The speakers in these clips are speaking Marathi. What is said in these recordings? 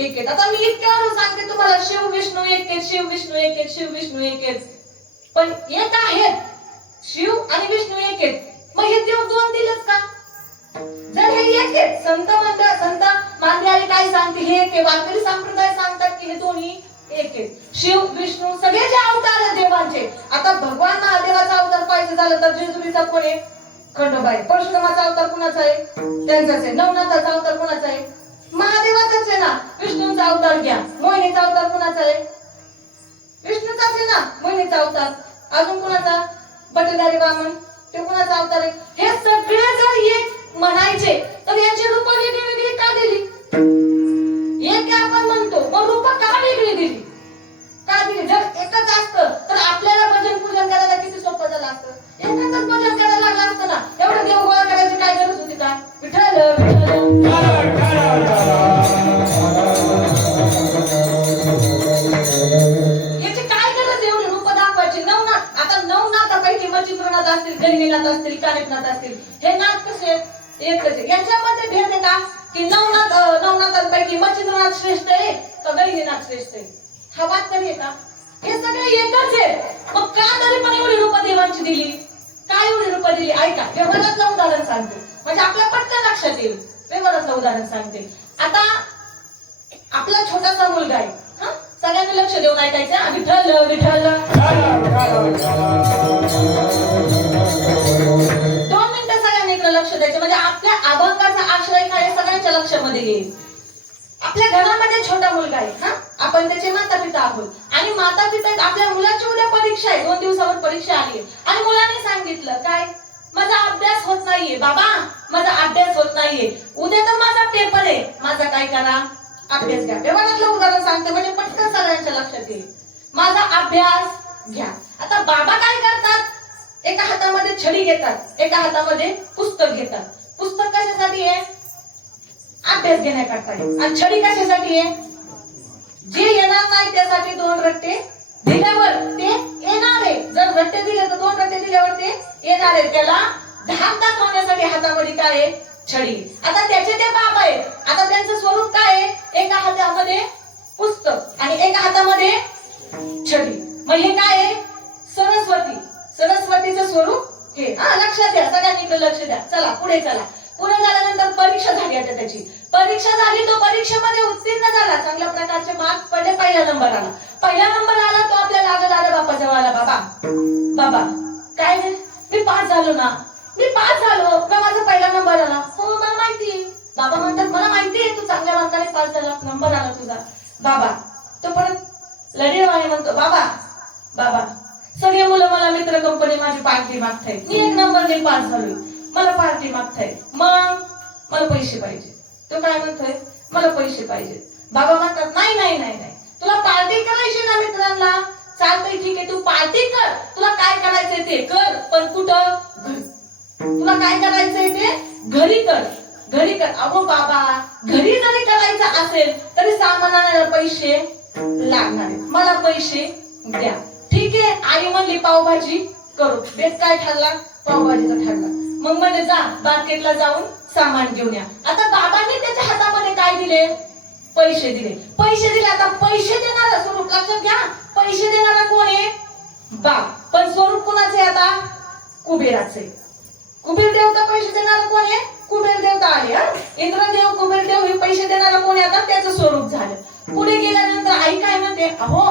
एक आहेत. आता मी इतक्यावर सांगते तुम्हाला शिव विष्णू एक आहेत, शिव विष्णू एक आहेत, शिव विष्णू एक आहेत. पण एक आहेत शिव आणि विष्णू एक आहेत. मग हे देव दोन दिलेच का? जर हे एक आहेत, संत मांद्याळी काय सांगते हे एक आहे, वारकरी संप्रदाय सांगतात की हे दोन्ही एक आहेत. शिव विष्णू सगळे जे अवतार आहेत देवांचे. आता भगवान महादेवाचा अवतार पाहिजे झालं तर जेजुरीचा कोण आहे? खंडोबा आहे. परशुरामाचा अवतार कुणाचा आहे? त्यांचाच आहे. नवनाथाचा अवतार कुणाचा आहे? महादेवाचाच आहे ना. विष्णूचा अवतार घ्या, मोहिनीचा अवतार कुणाचा आहे? विष्णूचाच आहे ना मोहिनीचा अवतार. अजून कुणाचा? बटधारी वामन, ते कुणाचा अवतार आहे? हे सगळे जर एक म्हणायचे तर यांची रूप वेगळी वेगळी का दिली? एक आपण म्हणतो मग रूप का वेगळी दिली? का दिली? जर एकच असतं तर आपल्याला भजन पूजन करायला किती सोपं झालं असतं. एकच भजन करायला लागलं असतं ना. एवढं देव गोळा करायची काय गरज होती का? विठ्ठल याची काय गरज? एवढी रूप दाखवायची. नवनाथ, आता नवनाथापैकी मच्छिंद्रनाथ असतील, गहिनीनाथ असतील, कानिकनाथ असतील, हे नाथ कसे एकच आहे. याच्यामध्ये भेद आहे का? की नवनाथांपैकी मच्छिंद्रनाथ श्रेष्ठ आहे का गहिनीनाथ श्रेष्ठ आहे? हा वाद तरी आहे का? हे सगळे एकच आहे. मग का तरी पण एवढी रूप देवांची दिली? काय एवढी रूप दिली? ऐका, व्यवहारातलं उदाहरण सांगते म्हणजे आपल्या पटकन लक्षात येईल. व्यवहारातलं उदाहरण सांगते. आता आपला छोटासा मुलगा आहे, हा, सगळ्यांनी लक्ष देऊन ऐकायचं. विठ्ठल विठ्ठल 2 मिनिटं सगळ्यांनी इकडे लक्ष द्यायचं. म्हणजे आपल्या अभंगाचा आश्रय काय सगळ्यांच्या लक्षामध्ये येईल. आपल्या घरामध्ये छोटा मुलगा आहे, हा, आपण त्याचे माता पिता आहोत आणि माता पिता आपल्या मुलाची उद्या परीक्षा आहे, 2 दिवसावर परीक्षा आली आहे आणि मुलाने सांगितलं काय? माझा अभ्यास होत नाहीये बाबा, माझा अभ्यास होत नाहीये, उद्या तर माझा पेपर आहे, माझा काय करा? अभ्यास घ्या. व्यवहारातलं उदाहरण सांगते म्हणजे पटकन सगळ्यांच्या लक्षात येईल. माझा अभ्यास घ्या. आता बाबा काय करतात? एका हातामध्ये छडी घेतात, एका हातामध्ये पुस्तक घेतात. पुस्तक कशासाठी आहे? अभ्यास घेण्याकरता आहे. आणि छडी कशासाठी आहे? जे येणार नाही त्यासाठी 2 रट्टे दिल्यावर ते येणार आहे. जर रट्टे दिले तर 2 रट्टे दिल्यावर ते येणार आहे. त्याला धाक दाखवण्यासाठी हातामध्ये काय आहे? छडी. आता त्याचे ते बाबा आहेत. आता त्यांचं स्वरूप काय आहे? एका हातामध्ये पुस्तक आणि एका हातामध्ये छडी. मग हे काय आहे? सरस्वती. सरस्वतीचं स्वरूप हे. हा, लक्षात द्या, सगळ्यांनी इकडे लक्ष द्या. चला पुढे चला. पुढे झाल्यानंतर परीक्षा झाली. आता त्याची परीक्षा झाली, तो परीक्षेमध्ये उत्तीर्ण झाला, चांगल्या प्रकारचे मार्क पडले, पहिला नंबर आला. पहिला नंबर आला तो आपल्या लागला, अरे बापा जवळ आला. बाबा बाबा काय रे? मी पास झालो ना, मी पास झालो का? माझा पहिला नंबर आला. हो मला माहिती. बाबा म्हणतात मला माहिती आहे तू चांगल्या मार्काने पास झाला, नंबर आला तुझा. बाबा तो परत लढीवाने म्हणतो बाबा बाबा सगळे मुलं मला मित्र कंपनी माझी पार्टी मागतायत, मी 1 नंबरने पास झालोय, मला पार्टी मागतायत, मग मला पैसे पाहिजे. तो काय म्हणतोय? मला पैसे पाहिजे. बाबा म्हणतात नाही नाही नाही नाही, तुला पार्टी करायची ना मित्रांना, चालतंय ठीक आहे तू पार्टी कर, तुला काय करायचंय ते कर, पण कुठं? घरी. तुला काय करायचंय ते घरी कर, घरी कर. अगो बाबा घरी जरी करायचं असेल तरी सामानाला पैसे लागणार आहेत, मला पैसे द्या. ठीक आहे, आई म्हणली पावभाजी करू. बेत काय ठरला? पावभाजीचा ठरला. मग म्हणजे जा मार्केटला जाऊन सामान घेऊन या. आता बाबांनी त्याच्या हातामध्ये काय दिले? पैसे दिले. पैसे दिले. आता पैसे देणारा स्वरूप लक्षात घ्या, पैसे देणारा कोण आहे? बाप. पण स्वरूप कोणाचे? आता कुबेराचे. कुबेर देवता पैसे देणारा कोण आहे? कुबेर देवता आले. इंद्रदेव कुबेर देव हे पैसे देणारा कोण आहे? आता त्याचं स्वरूप झालं. पुढे गेल्यानंतर आई काय म्हणते? अहो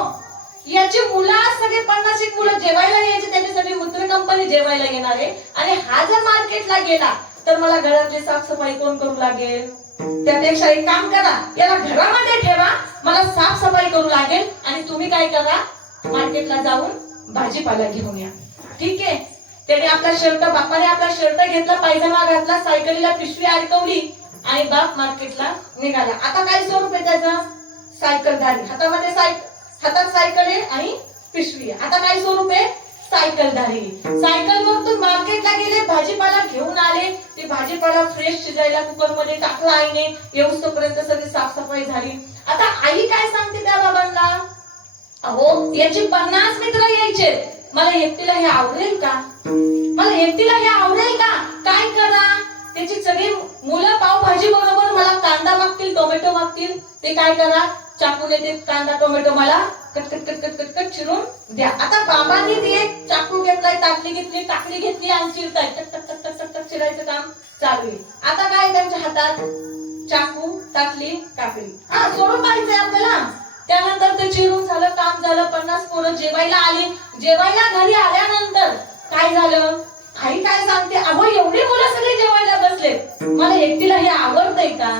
याची मुलं सगळे 50 मुलं जेवायला यायचे, त्याच्यासाठी मित्र कंपनी जेवायला येणार आहे आणि हा जर मार्केटला गेला तर मला घरातली साफसफाई कोण करू लागेल? त्यापेक्षा एक काम करा, याला घरामध्ये ठेवा, मला साफसफाई करू लागेल आणि तुम्ही काय करा? मार्केटला जाऊन भाजीपाला घेऊन या. ठीक आहे. त्याने आपला शर्ट, बापाने आपला शर्ट घेतला, पायजमा घातला, सायकलीला पिशवी अडकवली आणि बाप मार्केटला निघाला. आता काय स्वरूप आहे त्याचं? सायकलधारी. हातात सायकल आहे आणि पिशवी. आता काय स्वरूप आहे? सायकलधारी. सायकलवर तो मार्केटला गेले, भाजीपाला घेऊन आले. ते भाजीपाला फ्रेश शिजायला कुकर मध्ये टाकला आईने, येऊस्तोपर्यंत सगळी साफसफाई झाली. आता आई काय सांगते त्या बाबांना? अहो याची 50 मित्र यायचे, मला एकटीला हे आवडेल का? मला एकटीला हे आवडेल का? काय करा? त्याची सगळी मुलं पावभाजी बरोबर मला कांदा मागतील, टोमॅटो मागतील, ते काय करा, चाकूने ते कांदा टोमॅटो मला cut cut cut cut cut cut चिरून द्या. आता बाबांनी ते एक चाकू घेतलाय, ताटली घेतली, टाकली घेतली आणि चिरताय, टक टक टक टक टक चिरायचं काम चालू आहे. आता काय त्यांच्या हातात, चाकू, ताटली, काकडी, हा सोडून पाहिजे आपल्याला. त्यानंतर ते चिरून झालं, काम झालं, 50 पोरं जेवायला आली. जेवायला घरी आल्यानंतर काय झालं, आई काय सांगते, अहो एवढी मुलं सगळी जेवायला बसले, मला एकटीला हे आवडतंय का?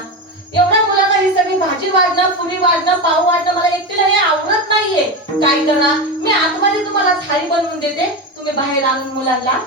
एवढ्या मुलांना ही सगळी भाजी वाढणं, पुरी वाढणं, पाव वाढणं, मला एकटीला हे आवडत नाहीये. काय करा, मी आतमध्ये तुम्हाला थाळी बनवून देते, तुम्ही बाहेर आणून मुलांना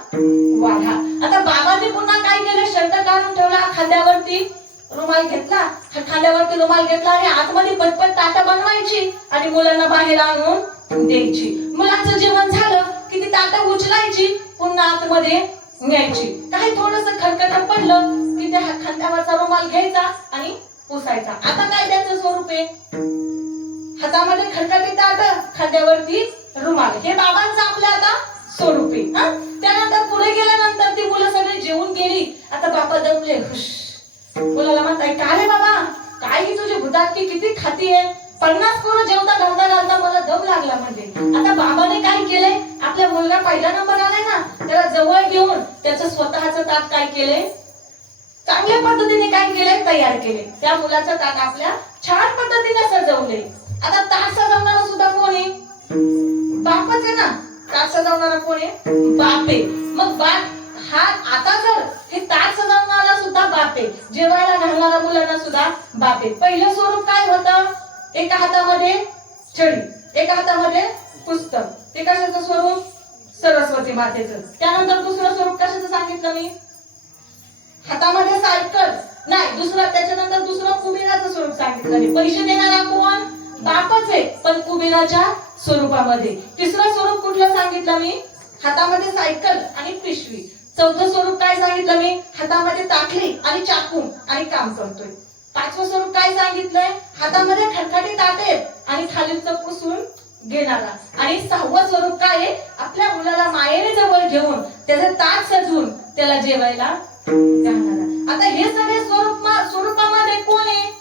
वाढा. आता बाबांनी पुन्हा काय केलं, शर्ट काढून ठेवला, खांद्यावरती रुमाल घेतला, खांद्यावरती रुमाल घेतला आणि आतमध्ये पटपट ताटं बनवायची आणि मुलांना बाहेर आणून द्यायची. मुलांचं जेवण झालं की ती ताटं उचलायची, पुन्हा आतमध्ये न्यायची. काही थोडंसं खरकट पडलं की त्या खांद्यावरचा रुमाल घ्यायचा आणि पुसायचा. आता काय त्याचं स्वरूप आहे, हातामध्ये खरकटी ताट, खांद्यावरती रुमाल, हे बाबांचं आपल्या आता स्वरूप आहे. त्यानंतर पुढे गेल्यानंतर ती मुलं सगळी जेवून गेली. आता बाबा दमले, हुश, मुलाला म्हणताय, काय रे बाबा, काय ही तुझी भुताटकी किती खातीये, 50 पोरं जेवता घालता घालता मला दम लागला. म्हणजे आता बाबाने काय केलंय, आपला मुलगा पहिला नंबर आलाय ना, त्याला जवळ घेऊन त्याचं स्वतःचं ताट काय केलंय, चांगल्या पद्धतीने काय केलंय, तयार केले. त्या मुलाचं ताट आपल्या छान पद्धतीने सजवले. आता ताट सजवणारा सुद्धा कोण आहे, बापच आहे ना. ताट सजवणारा कोण आहे, बाप आहे. मग बाप हा, आता जर हे ताट सजवणारा सुद्धा बाप आहे, जेवायला घालणारा मुलांना सुद्धा बाप आहे. पहिलं स्वरूप काय होतं, एका हातामध्ये छडी, एका हातामध्ये पुस्तक, ते कशाचं स्वरूप, सरस्वती मातेचं. त्यानंतर दुसरं स्वरूप कशाचं सांगितलं मी, हातामध्ये सायकल नाही, दुसरं, त्याच्यानंतर दुसरं कुबेराचं स्वरूप सांगितलं. पैसे देणारा कोण, बापच आहे, पण कुबेराच्या स्वरूपामध्ये. तिसरं स्वरूप कुठलं सांगितलं मी, हातामध्ये सायकल आणि पिशवी. चौथं स्वरूप काय सांगितलं मी, हातामध्ये ताटली आणि चाकू आणि काम करतोय. पाचवं स्वरूप काय सांगितलंय, हातामध्ये खडखडी ताट आहेत आणि खालीचं पुसून घेणारा. आणि 6वं स्वरूप काय आहे, आपल्या मुलाला मायेने जवळ घेऊन त्याचं ताट सजवून त्याला जेवायला घालणारा. आता हे सगळे स्वरूपामध्ये कोण आहे,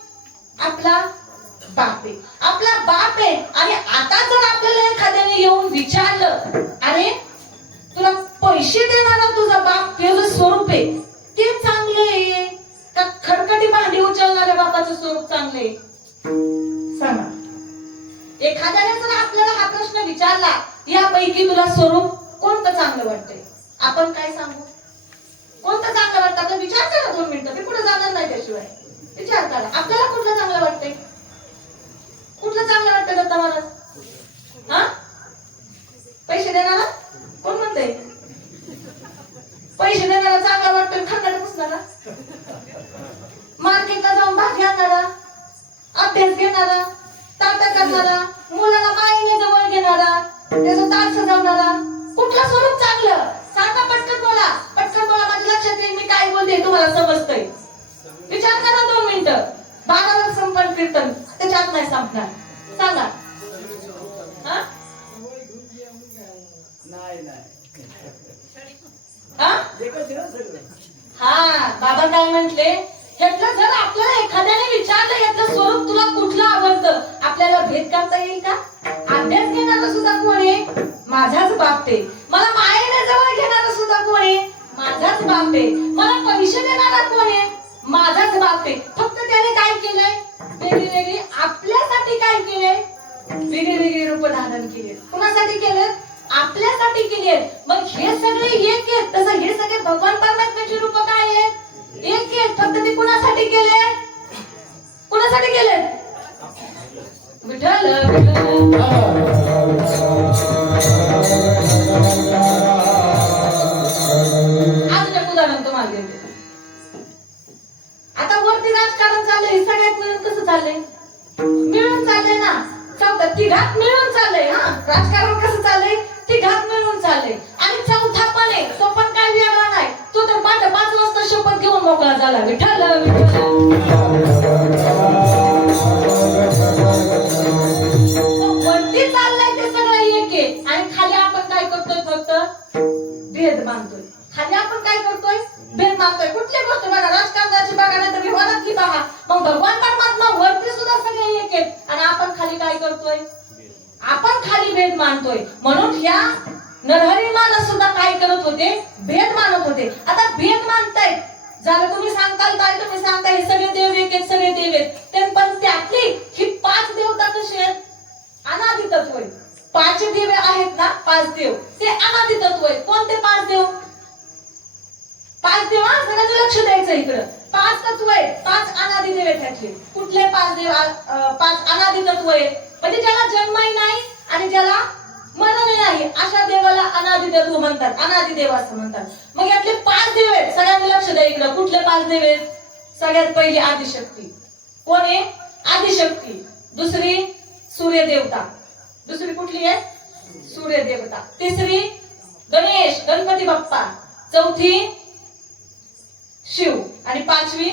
आपला बाप आहे, आपला बाप आहे. आणि आता जर आपल्याला एखाद्याने येऊन विचारलं, अरे तुला पैसे देणारा तुझा बाप, हे जे स्वरूप आहे ते चांगलं आहे का खडखटी भांडी उचलणाऱ्या बापाचं स्वरूप चांगलं आहे, सांगा. एखाद्याने जर आपल्याला हा प्रश्न विचारला, यापैकी तुला स्वरूप कोणतं चांगलं वाटतंय, आपण काय सांगू, कोणतं चांगलं वाटतं, आपण विचार करा 2 मिनिटं, मी पुढे जाणार नाही त्याशिवाय. विचार करा, आपल्याला कुठलं चांगलं वाटतंय, कुठलं चांगलं वाटतं दत्ता महाराज, हा, पैसे देणारा कोण म्हणते, पैसे देणारा चांगला वाटतोय, खरकट पुसणारा, मार्केटला जाऊन भाजी आणणारा, अभ्यास घेणारा, ताट करणारा, मुलाला मायेने जवळ घेणारा, त्याचं ताट सजवणारा, कुठलं स्वरूप चांगलं, सांगा, पटकन बोला, पटकन बोला, माझ्या लक्षात येईल मी काय बोलते, तुम्हाला समजतंय. विचार करा 2 मिनिटं. 12 संपन्न कीर्तन त्याच्यात नाही संपणार, सांगा. हा, बाबा काय म्हटले, ह्यातलं जर आपल्याला एखाद्याने विचारलं, यातलं स्वरूप तुला कुठलं आवडतं, आपल्याला भेद करता येईल का? अभ्यास घेणारा सुद्धा कोण आहे, माझाच बाप आहे. मला मायेने जवळ घेणारा सुद्धा कोण आहे, माझाच बाप आहे. मला पैसे देणारा कोण आहे, माझाच बाप आहे. फक्त त्याने काय केलंय, वेगळी आपल्यासाठी काय केलंय, वेगळी रूप धारण केले. कुणासाठी केले, आपल्यासाठी केले. मग हे सगळे एक आहेत, तसं हे सगळे भगवान परमात्म्याची रूप काय आहेत, एक आहेत. फक्त ते कुणासाठी केले, कुणासाठी केले, विठ्ठल अजून एक उदाहरण तुम्हाला देते. आता वरती राजकारण चाललंय, सगळ्यात मिळून कसं चाललंय, मिळून चाललंय ना, तिघात मिळून चाललंय. हा, राजकारण कसं चाललंय, तिघात मिळून चाललंय. आणि चौथा पण आहे, तो पण काय वेगळा नाही, तो तर 5 वाजता शपथ घेऊन मोकळा झाला. विठ्ठल वरती चाललंय ते सगळं एक आहे, आणि खाली आपण काय करतोय, फक्त भेद मानतोय. खाली आपण काय करतोय, भेद मानतोय. कुठली गोष्ट बघा, राजकारणाची बघा, बघतोय? आपण खाली भेद मानतोय. म्हणून ह्या नरहरी मानस सुद्धा काय करत होते? भेद मानत होते. आता भेद मानताय झालं, तुम्ही सांगताल काय? तुम्ही सांगताय हे सगळे देव एक आहेत, सगळे देव आहेत, पण त्यातली ही 5 देवता कशी आहेत? अनादि तत्व आहे. 5 देव आहेत ना, 5 देव ते अनादि तत्व आहेत. कोणते 5 देव? 5 देव, सगळ्यांनी लक्ष द्यायचं इकडं. 5 तत्व आहेत, 5 अनादि देव आहेत. ह्यातले कुठले 5 देव? 5 अनादि तत्व आहेत. म्हणजे ज्याला जन्मही नाही आणि ज्याला मरण नाही, अशा देवाला अनादि तत्व म्हणतात, अनादि देव असं म्हणतात. मग यातले 5 देव आहेत, सगळ्यांनी लक्ष द्या इकडं. कुठले 5 देव आहेत? सगळ्यात पहिली आदिशक्ती. कोण आहे? आदिशक्ती. दुसरी सूर्य देवता. दुसरी कुठली आहे? सूर्य देवता. तिसरी गणेश, गणपती बाप्पा. चौथी शिव आणि 5वी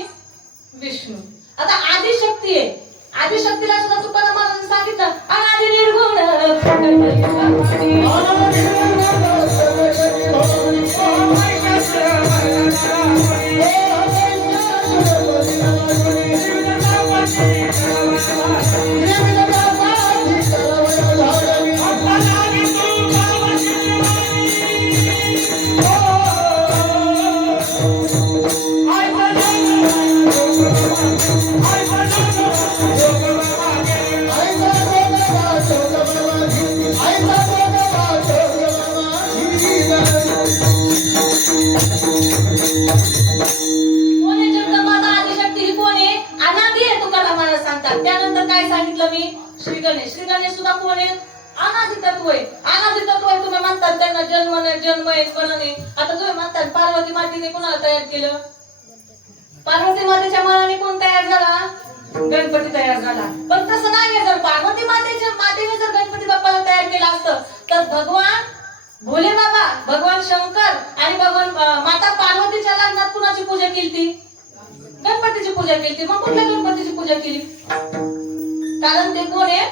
विष्णू. आता आदिशक्ती आहे. आदिशक्तीला सुद्धा तुकाराम महाराजांनी सांगितलं अनादि निर्गुण श्री गणेश. श्री गणेश सुद्धा कोण आहे? अनादि तत्व आहे. अनादि तत्व आहे. तुम्ही म्हणतात त्यांना जन्म नाही, जन्म आहे, पण नाही. आता तुम्ही म्हणतात पार्वती मातेने कोणाला तयार केलं? पार्वती मातेच्या मनाने कोण तयार झाला? गणपती तयार झाला. पण तसं नाही. जर पार्वती मातेने जर गणपती बाप्पाला तयार केलं असतं तर भगवान भोले बाबा, भगवान शंकर आणि भगवान माता पार्वतीच्या लग्नात कुणाची पूजा केली? गणपतीची पूजा केली. मग कुठल्या गणपतीची पूजा केली? कारण ते कोण आहे?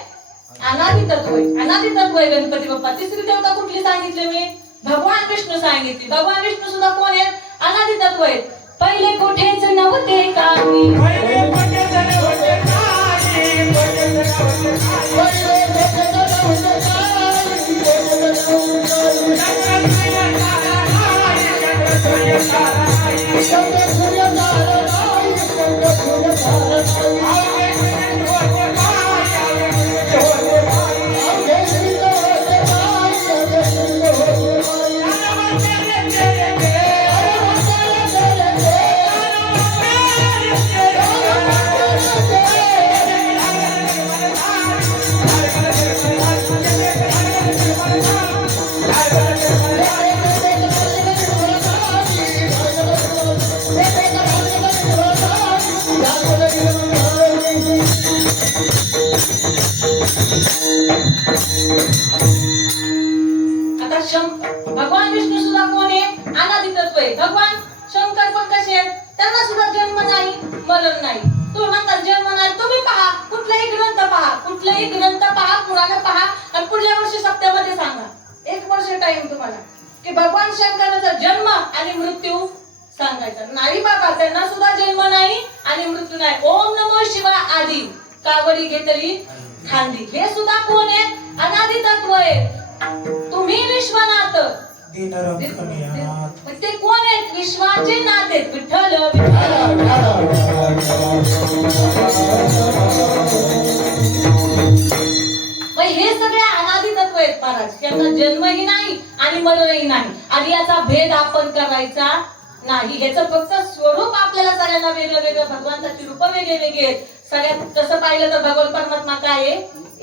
अनादि तत्व आहे. अनादि तत्व आहे गणपती बाप्पा. तिसरी देवता कुठली सांगितली मी? भगवान विष्णू सांगितली. भगवान विष्णू सुद्धा कोण आहेत? अनादि तत्व आहेत. पहिले कोठेच नव्हते काही, भगवान विष्णू सुद्धा कोण आहे? अनादि तत्व आहे. भगवान शंकर पण कसे आहेत? त्यांना सुद्धा जन्म नाही, मरण नाही. तुम्ही म्हणतात जन्म नाही. तुम्ही पहा, कुठलाही ग्रंथ पहा, कुठलाही ग्रंथ पहा, पुराण पहा आणि पुढल्या वर्षी सप्त्यामध्ये सांगा. 1 वर्ष टाइम तुम्हाला की भगवान शंकराचा जन्म आणि मृत्यू सांगायचा नाही. बाबा त्यांना सुद्धा जन्म नाही आणि मृत्यू नाही. ओम नमो शिवाय आदी कावडी घेतली खांदी. हे सुद्धा कोण आहेत? अनादि तत्व आहे. तुम्ही विश्वनाथ, ते कोण आहेत? विश्वाचे नाथ आहेत. विठ्ठल हे सगळे अनादि तत्व आहेत महाराज. त्यांना जन्मही नाही आणि मरणही नाही. आणि याचा भेद आपण करायचा नाही. ह्याचं फक्त स्वरूप आपल्याला सगळ्यांना वेगळं वेगळं, भगवंताची रूप वेगळे वेगळे आहेत. सगळ्यात तसं पाहिलं तर भगवान परमात्मा काय आहे?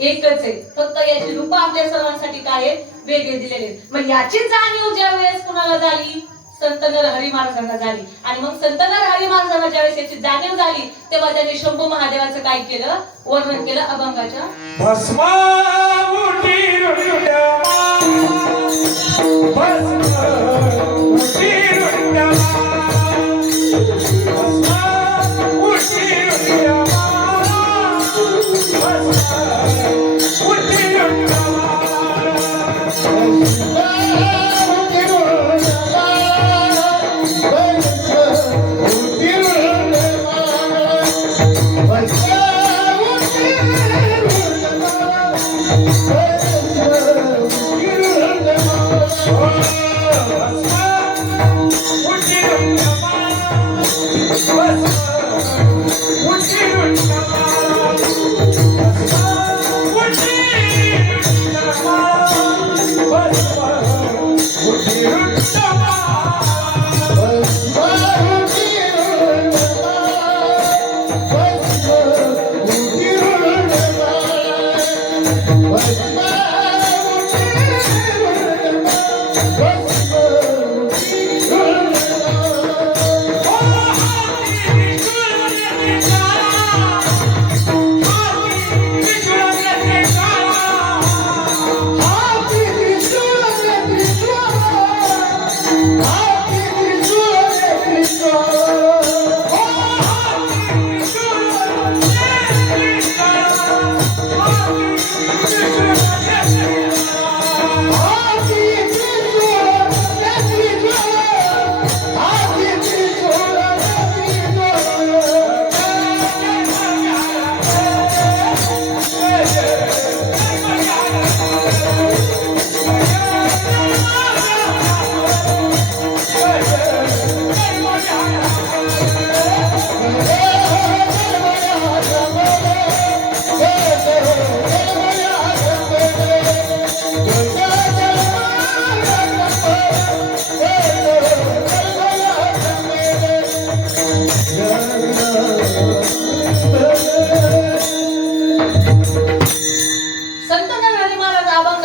एकच आहे. फक्त याची रूप आपल्या सर्वांसाठी काय आहे? वेगळे दिलेले. मग याची जाणीव ज्या वेळेस कुणाला झाली? संत नरहरी महाराजांना झाली. आणि मग संत नरहरी महाराजांना ज्यावेळेस याची जाणीव झाली तेव्हा त्यांनी शंभू महादेवाचं काय केलं? वर्णन केलं अभंगाच्या.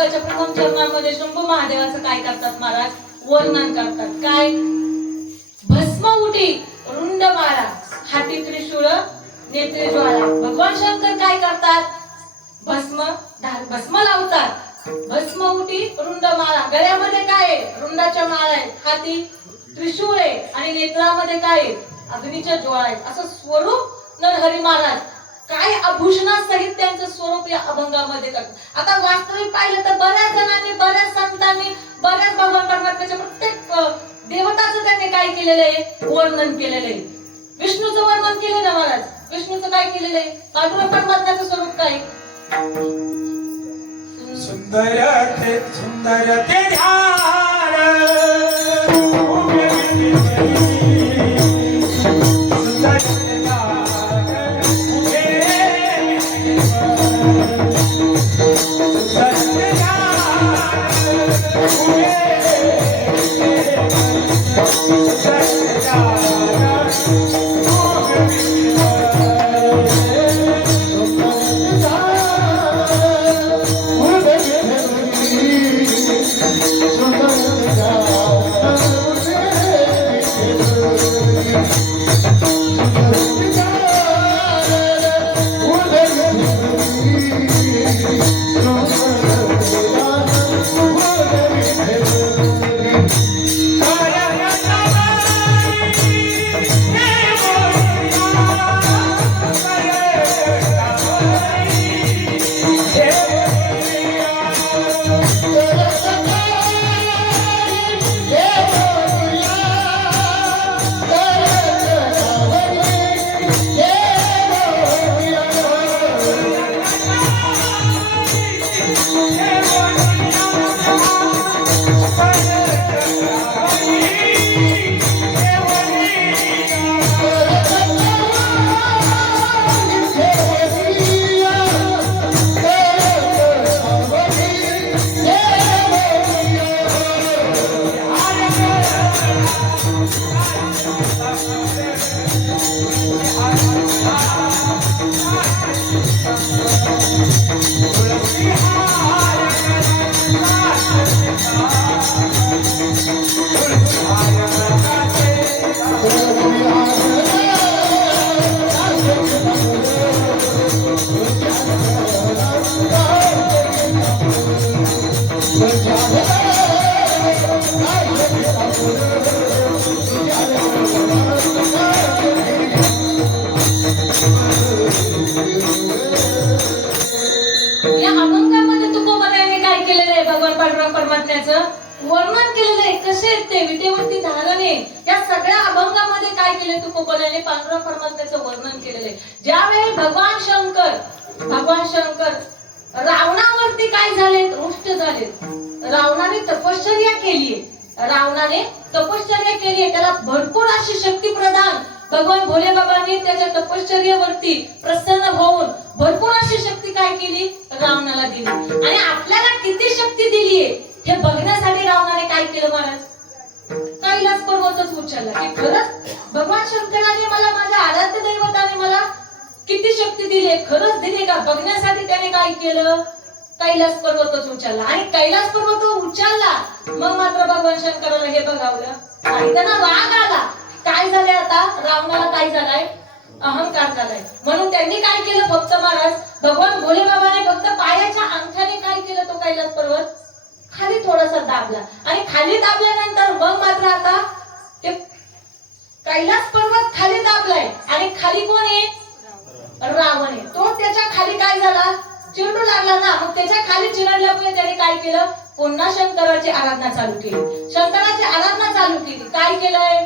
पांडुरंगाच्या प्रथम चरणामध्ये शंभू महादेवाचं काय करतात महाराज? वर्णन करतात. काय? भस्म उठी रुंड माळा, हाती त्रिशूळ, नेत्रे ज्वाला. भगवान शंकर काय करतात? भस्म लावतात. भस्म उठी रुंड माळा, गळ्यामध्ये काय आहे? रुंडाच्या माळा आहेत, हाती त्रिशूळ आहे आणि नेत्रामध्ये काय आहे? अग्नीच्या ज्वाळा आहेत. असं स्वरूप नरहरी महाराज काय आभूषणासहित त्यांचं स्वरूप या अभंगामध्ये करतात. आता वास्तविक पाहिलं तर बऱ्याच जणांनी, बऱ्याच संतांनी, बऱ्याच भगवान परमात्म्याच्या प्रत्येक देवताचं त्यांनी काय केलेलं आहे? वर्णन केलेलं आहे. विष्णूचं वर्णन केलं ना महाराज. विष्णूचं काय केलेलं आहे? पांडुरंग परमात्म्याचं स्वरूप काय? सुंदर ते ध्यान वर्णन केलेलं आहे. कसे आहेत ते? विटेवरती धारणे. या सगळ्या अभंगामध्ये काय केले तुकोबाने? पांडुरंग परमात्म्याचं वर्णन केलेलं आहे. ज्यावेळी भगवान शंकर रावणावरती काय झाले? रुष्ट झाले. रावणाने तपश्चर्या केलीये. त्याला भरपूर अशी शक्ती प्रदान भगवान भोले बाबांनी त्याच्या तपश्चर्यावरती प्रसन्न होऊन भरपूर अशी शक्ती काय केली? रावणाला दिली. आणि आपल्याला किती शक्ती दिलीये हे बघण्यासाठी रावणाने काय केलं महाराज? कैलास पर्वतच उचलला. की खरंच भगवान शंकराने मला, माझ्या आराध्य दैवताने मला किती शक्ती दिली, खरंच दिली का बघण्यासाठी त्याने काय केलं? कैलास पर्वतच उचलला. आणि कैलास पर्वत उचलला मग मात्र भगवान शंकराला हे बघावलं नाही. त्यांना राग आला. काय झालंय आता? रावणाला काय झालाय? अहंकार झालाय. म्हणून त्यांनी काय केलं? फक्त महाराज भगवान भोले बाबाने फक्त पायाच्या अंगठ्याने काय केलं? तो कैलास पर्वत खाली थोडासा दाबला. आणि खाली दाबल्यानंतर मग मात्र आता ते कैलास पर्वत खाली दाबलाय. आणि खाली कोण आहे? रावण आहे. तो त्याच्या खाली काय झाला? चिरडू लागला ना. मग त्याच्या खाली चिरडल्यामुळे त्याने काय केलं? पुन्हा शंकराची आराधना चालू केली. शंकराची आराधना चालू केली. काय केलंय?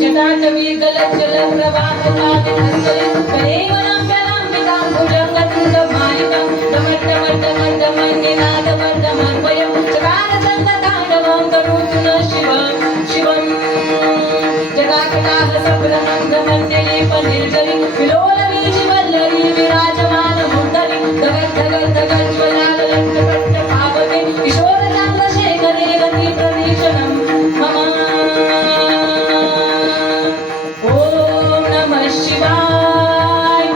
जटाटवी गलज्जल प्रवाहकाले धर्तले करेवनाम्यनाम्बिकां भुजंगतुण्डमालिकां डमट्टमट्टमट्टमन्निनादमट्टमर्वयं चकारचण्डताण्डवं करोतु नः शिवं जटाकटाह सप्तमन्त्रमन्यलेपनिर्जरी विलोलवीचिवल्लरी विराजमानमुद्धरी धगद्धगद्धगज्ज्वलाललट्टपट्टपावके किशोरचन्द्रशेखरे गतिप्रदीक्षणं मम. ओम नमः शिवाय.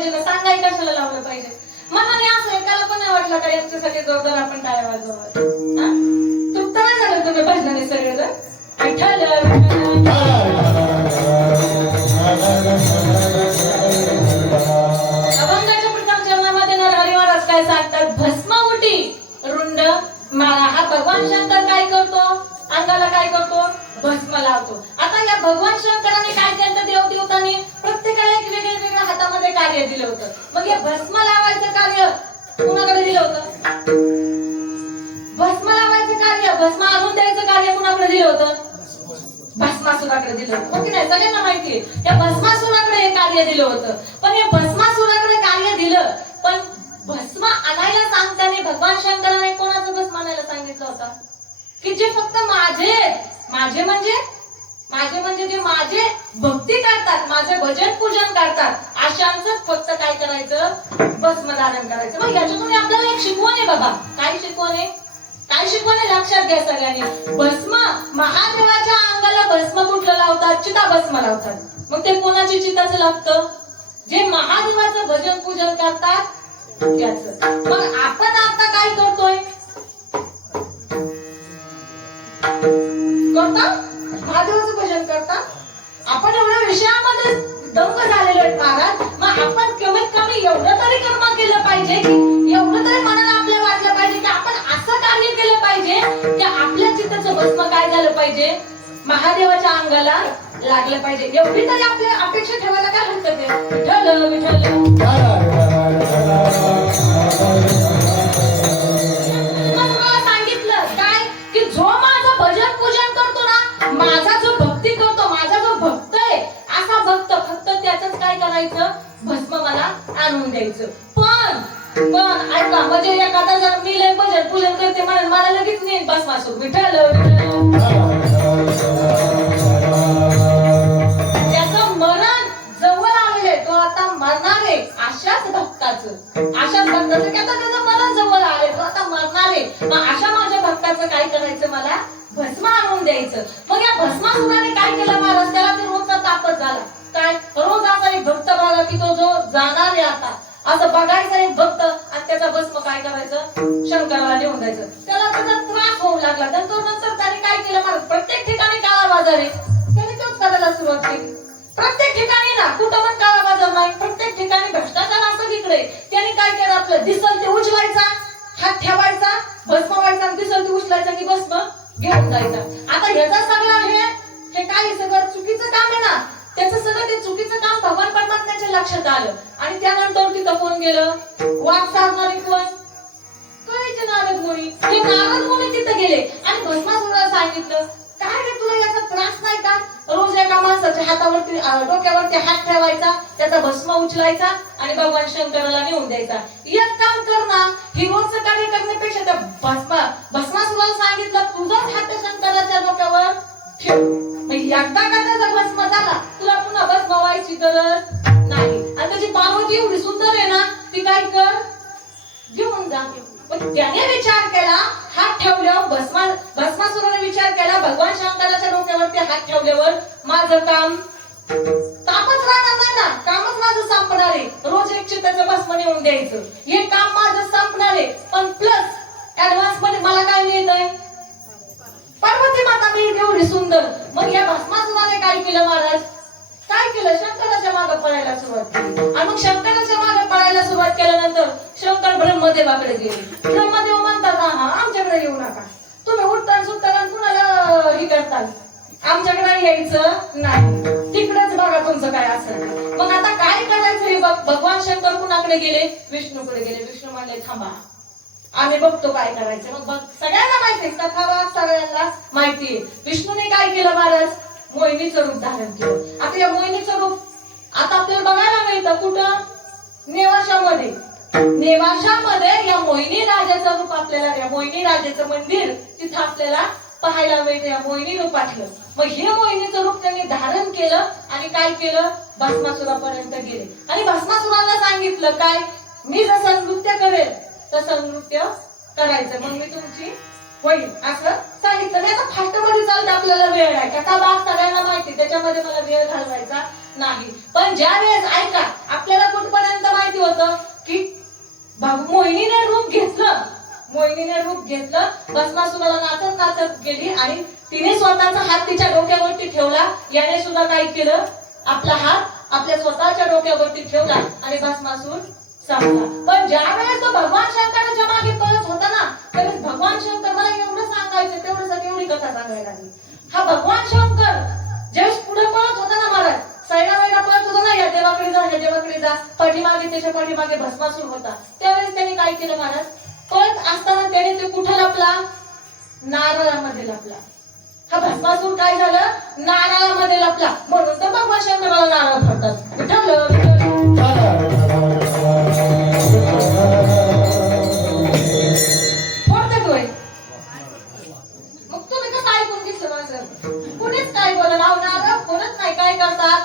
पाहिजे ना, सांगाय कशाला लावलं पाहिजे. मनाने असं एकाला पण नाही वाटलं का यांच्यासाठी जोरदार आपण टाळ्या वाजवाव्या. तृप्त नाही झालं तुम्ही भजनाने सगळेजण. विठ्ठल अभंगाच्या प्रथम चरणामध्ये नरहरी महाराज काय सांगतात, भस्मावटी रुंड माळा. हा भगवान शंकर काय करतो, अंगाला काय करतो, भस्म लावतो. आता या भगवान शंकराने काय केलं, देवदेवतांनी प्रत्येकाला एक वेगळ्या हातामध्ये कार्य दिलं होतं. मग हे भस्म लावायचं कार्य कुणाकडे दिलं होतं, भस्म लावायचं कार्य, भस्म आणून द्यायचं कार्य कुणाकडे दिलं होतं, भस्मासुराकडे दिलं होतं. हो की नाही, सगळ्यांना माहितीये या भस्मासुराकडे हे कार्य दिलं होतं. पण हे भस्मासुराकडे कार्य दिलं, पण भस्म आणायला सांगताना भगवान शंकराने कोणाचं भस्म आणायला सांगितलं होतं, की जे फक्त माझे म्हणजे जे माझे भक्ती करतात, माझे भजन पूजन करतात, अशांचंच फक्त काय करायचं, भस्म धारण करायचं. मग याच्यामध्ये आपल्याला एक शिकवण आहे बाबा. काय शिकवण आहे, काय शिकवण आहे लक्षात घ्या सगळ्यांनी. भस्म, महादेवाच्या अंगाला भस्म कुठलं लावतात, चिता भस्म लावतात. मग ते कोणाची चिताचं लागतं, जे महादेवाचं भजन पूजन करतात त्याचं. मग आपण आता काय करतोय, महादेवाचं भजन करता. आपण एवढ्या विषयामध्ये दंग झालेलो आहे महाराज. मग आपण कमीत कमी एवढं तरी कर्म केलं पाहिजे, की एवढं तरी मनाला आपल्या वाटलं पाहिजे की आपण असं कार्य केलं पाहिजे की आपल्या चित्ताचं भस्म काय झालं पाहिजे, महादेवाच्या अंगाला लागलं पाहिजे. एवढी तरी आपल्या अपेक्षा ठेवायला काय हरकत आहे. विठ्ठल विठ्ठल सांगितलं काय, की जो माझं भजन पूजन करतो ना, माझा जो भक्ती करतो, माझा जो भक्त आहे, असा भक्त फक्त त्याच काय करायचं, भस्म मला आणून द्यायचं. पण ऐका, म्हणजे एखादा जर मी लय भजन पूजन करते म्हणून मला लगेच नेईन भस्मासूर. विठ्ठल त्याचं मरण जवळ आलेले, तो आता मरणार आहे. अशाच भक्ताचं की आता त्याचं मरण जवळ आले, तो आता मरणार आहे. मग अशा माझ्या भक्ताचं काय करायचं, मला भस्म आणून द्यायचं. मग या भस्मासुराने काय केलं महाराज, त्याला ते रोजचा तापच झाला. काय, रोज असा एक भक्त बघा की तो जो जाणार आहे आता, असं बघायचं एक भक्त आणि त्याचा भस्म काय करायचं, शंकराला नेऊन द्यायचं. त्याला त्याचा त्रास होऊ लागला. तो नंतर त्याने काय केलं महाराज, प्रत्येक ठिकाणी काळा बाजार आहे, त्याने तोच करायला सुरुवात केली. प्रत्येक ठिकाणी ना, कुठं पण काळा बाजार नाही, प्रत्येक ठिकाणी भ्रष्टाचार असं तिकडे. त्याने काय केलं, आपलं दिसल ते उचलायचा, हात ठेवायचा, भस्म व्हायचा, आणि दिसल ते उचलायचा की भस्म घेऊन जायचा. आता याचा सगळं हे काय सगळं चुकीचं काम आहे ना, त्याचं सगळं ते चुकीचं काम भगवान परमात्म्याच्या लक्षात आलं. आणि त्यानंतर तिथं कोण गेलं, वाद साधणारे कोण, कळायचे नारद मुनी. हे नारद मुनी तिथं गेले आणि भस्मासुराला सांगितलं, काय रे तुला याचा त्रास नाही का, रोज एका माणसाच्या हातावरती डोक्यावरती हात ठेवायचा, त्याचा भस्म उचलायचा आणि भगवान शंकराला नेऊन द्यायचा. एक काम कर ना, ही रोजचं कार्य करण्यापेक्षा त्या भस्मासुराला सांगितलं, तुझाच हात शंकराच्या डोक्यावर ठेव. एकदा का त्याचा भस्म झाला, तुला पुन्हा भस्म व्हायची गरज नाही. आणि त्याची पार्वती एवढी सुंदर आहे ना, ती काय कर, घेऊन जा. पण त्याने विचार केला, हात ठेवल्यावर भस्मासुराने विचार केला, भगवान शंकराच्या डोक्यावरती हात ठेवल्यावर माझं काम तापच राहणार नाही ना, कामच माझं संपणार आहे. रोज एक चित्ताचं भस्म नेऊन द्यायचं, हे काम माझं संपणार आहे. पण प्लस ऍडव्हान्स मध्ये मला काय मिळतंय, पार्वती माता मिळते एवढी सुंदर. मग या भस्मासुराने काय केलं महाराज, काय केलं, शंकराच्या मागे पळायला सुरुवात केली. आणि मग शंकराच्या मागे पळायला सुरुवात केल्यानंतर शंकर ब्रह्मदेवाकडे गेले. ब्रह्मदेव म्हणतात, हा आमच्याकडे येऊ नका, तुम्ही उठता सुटता आणि कुणाला हे करता, आमच्याकडे यायचं नाही, तिकडेच बघा तुमचं काय असेल. मग आता काय करायचं हे भगवान शंकर कुणाकडे गेले, विष्णूकडे गेले. विष्णू म्हणले, थांबा आम्ही बघतो काय करायचं. मग सगळ्यांना माहितीये, कथा सगळ्यांना माहितीये. विष्णूने काय केलं महाराज, मोहिनीचं रूप धारण केलं. आता या मोहिनीचं रूप आता आपल्याला बघायला मिळतं कुठं, नेवाशामध्ये. नेवाशामध्ये या मोहिनी राजाचं रूप आपल्याला, या मोहिनी राजाचं मंदिर तिथं आपल्याला पाहायला मिळतं, या मोहिनी रूपातलं. मग हे मोहिनीचं रूप त्यांनी धारण केलं आणि काय केलं, भस्मासुरापर्यंत गेले. आणि भस्मासुराला सांगितलं काय, मी जसं नृत्य करेल तसं नृत्य करायचं, मग मी तुमची होईल असं सांगितलं. त्याचा फास्टमध्ये चालतं, आपल्याला वेळ आहे, कथा भाग सगळ्यांना माहिती, त्याच्यामध्ये मला वेळ घालवायचा नाही. पण ज्या वेळेस ऐका, आपल्याला कुठपर्यंत वहिनीने रूप घेतलं, भस्मासुराला नाचत नाचत गेली आणि तिने स्वतःचा हात तिच्या डोक्यावरती ठेवला. याने सुद्धा काय केलं, आपला हात आपल्या स्वतःच्या डोक्यावरती ठेवला आणि भस्मासूर संपला. पण ज्या वेळेस तो भगवान शंकराच्या मागे पळत होता ना, त्यावेळेस भगवान शंकर, मला एवढं सांगायचं तेवढ्यासाठी एवढी कथा सांगायला लागली. हा भगवान शंकर ज्यावेळेस पुढे पळत होता ना महाराज, सैना पळत होता ना, या देवाकडे जा, या देवाकडे जा, पाठीमागे त्याच्या पाठीमागे भस्मासूर होता. त्यावेळेस त्यांनी काय केलं महाराज, पळत असताना त्याने ते कुठे लपला, नारळामध्ये लपला. हा भस्मासूर काय झालं, नारळामध्ये लपला. म्हणून तर भगवान शंकराला नारळ फोडतात. फोडतात होय. मग तुम्ही कसं ऐकून घेतलं माझं, कुणीच काय बोला नारळ फोडत नाही. काय करतात,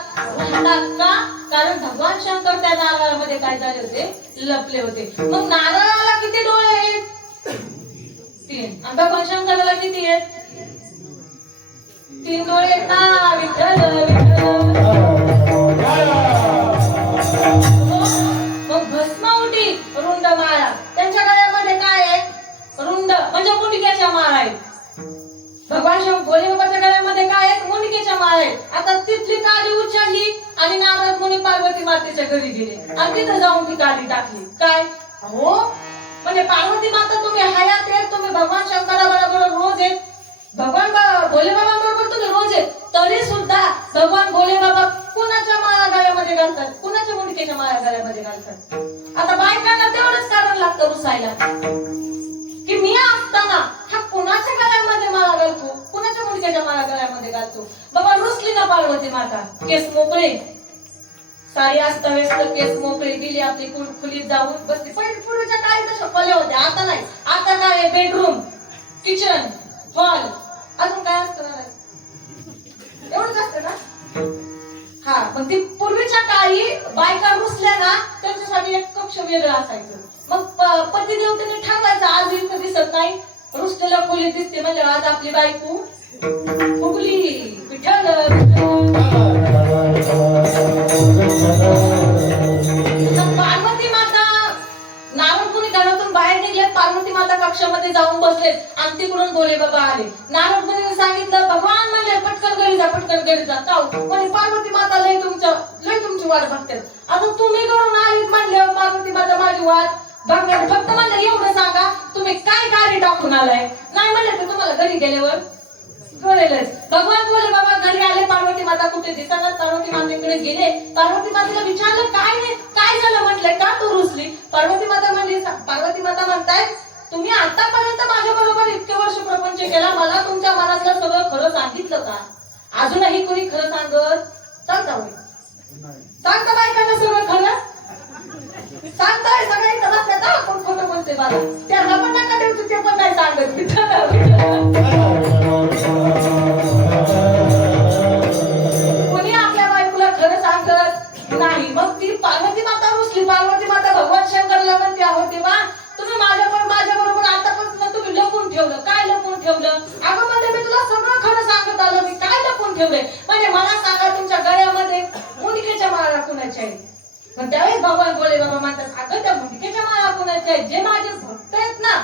का, कारण भगवान शंकर त्या नारळामध्ये काय झाले होते, लपले होते. मग नारळाला किती डोळे आहेत, 3. आणि भगवान शंकराला किती आहेत, 3 डोळे आहेत ना. विठ्ठल मग भस्मावटी रुंड माळा, त्यांच्या गळ्यामध्ये काय आहे, रुंड म्हणजे मुंडक्याच्या माळा आहेत. भगवान शंकर भोले बाबाच्या गळ्यामध्ये काय आहेत, मुंडक्याच्या माळा आहेत. आता तिथली काडी उचलली आणि नारद मुनी पार्वती मातेच्या घरी गेले आणि तिथे जाऊन ती काडी टाकली. काय हो, म्हणजे पार्वती माता तुम्ही हयात आहेत, तुम्ही भगवान शंकराबरोबर रोज आहेत, भगवान भोले बाबा बरोबर तुम्ही रोज आहेत, तरी सुद्धा भगवान भोले बाबा कुणाच्या माळा गळ्यामध्ये घालतात, कुणाच्या मुंडक्याच्या माळा गळ्यामध्ये घालतात. आता बायकांना तेवढंच कारण लागतं रुसायला, की मी असताना हा कुणाच्या गळ्यामध्ये माळा घालतो, कुणाच्या मुंडक्याच्या माळा गळ्यामध्ये घालतो. बाबा रुसली ना पार्वती माता, केस मोकळे, साडी अस्ताव्यस्त, केस मोकळे, गेली आपली खुलीत जाऊन बसली. पूर्वीच्या काळी तशा खोल्या होत्या, आता नाही. आता काय, बेडरूम, किचन, हॉल, अजून काय असतं ना, एवढंच असतं ना. हा, पण ती पूर्वीच्या काळी बायका रुसल्या ना, त्यांच्यासाठी एक कक्ष वेगळं असायचं. मग पतिदेवतेने ठरवायचं, आज इथं दिसत नाही, रुसलेल्या खोलीत दिसते म्हणजे आज आपली बायको फुगली. विठ्ठल पार्वती माता, नारद मुनी घरातून बाहेर निघले, पार्वती माता कक्षामध्ये जाऊन बसलेत आणि तिकडून भोले बाबा आले. नारद मुनीने सांगितलं, भगवान म्हणले पटकन घरी जा, पटकन घरी जा. का म्हणजे पार्वती माता लय तुमची वाट बघतात. आता तुम्ही घरून आलीत म्हणले, पार्वती माता माझी वाट बघणार. फक्त म्हणलं एवढं सांगा, तुम्ही काय गाडी टाकून आलाय. नाही म्हणले तर तुम्हाला घरी गेल्यावर कळेलच. भगवान भोले बाबा घरी आले, पार्वती माता कुठे दिसतात, पार्वती मातेकडे गेले. पार्वती मातेला विचारलं, काय नाही, काय झालं, म्हटलंय का तू रुसली. पार्वती माता म्हणताय, तुम्ही आतापर्यंत माझ्या बरोबर इतके वर्ष प्रपंच केला, मला तुमच्या मनातलं सगळं खरं सांगितलं का. अजूनही कोणी खरं सांगत, सांगता सांगता बायकांना सगळं खरं सांगताय. सगळे कोण खोटं बोलते मला, त्यांना पण नका देऊ, ते पण नाही सांगत. कोणी आपल्या बायकोला खरं सांगत नाही. मग ती पार्वती माता रुसली. पार्वती माता भगवान शंकरला म्हणते, आहो तेव्हा तुम्ही माझ्या बरोबर आतापासून तुम्ही लपून ठेवलं. काय लपून ठेवलं, अगं म्हणजे मी तुला सगळं खरं सांगत आलो, मी काय लपून ठेवलंय. म्हणजे मला सांगा, तुमच्या गळ्यामध्ये मुंडक्याच्या माळा कुणाच्या आहेत. पण त्यावेळेस भगवान भोले बाबा म्हणतात, अगं त्या मुंडक्याच्या माळा कुणाच्या आहेत, जे माझे भक्त आहेत ना,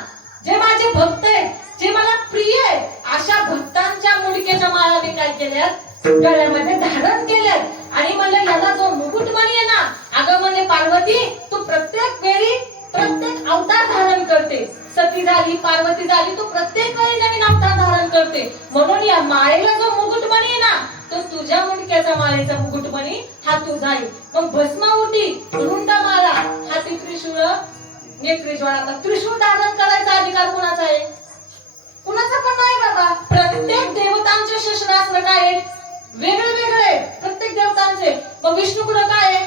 जे माझे भक्त आहेत, जे मला प्रिय आहेत, अशा भक्तांच्या मुंडक्याच्या माळा मी काय केल्यात, गळ्यामध्ये धारण केल्यात. आणि म्हणलं याला जो मुकुटमणी आहे ना, अगं म्हणजे पार्वती तू प्रत्येक वेळी प्रत्येक अवतार धारण करते. सती झाली, पार्वती झाली, तू प्रत्येक वेळी नवीन अवतार धारण करते. म्हणून या माळेला जो मुकुटमणी आहे ना, तो तुझ्या मुंडक्याचा माळेचा मुकुटमणी हा तुझा आहे. मग भस्मावटी रुंड माळा, हाती त्रिशूळ, नेत्री ज्वाळा. आता त्रिशूळ धारण करायचा अधिकार कुणाचा आहे, कुणाचा पण नाही बाबा. प्रत्येक देवतांचे शस्त्रास्त्र काय आहेत, वेगळे वेगळे, प्रत्येक देवतांचे. मग विष्णूकडे काय आहे,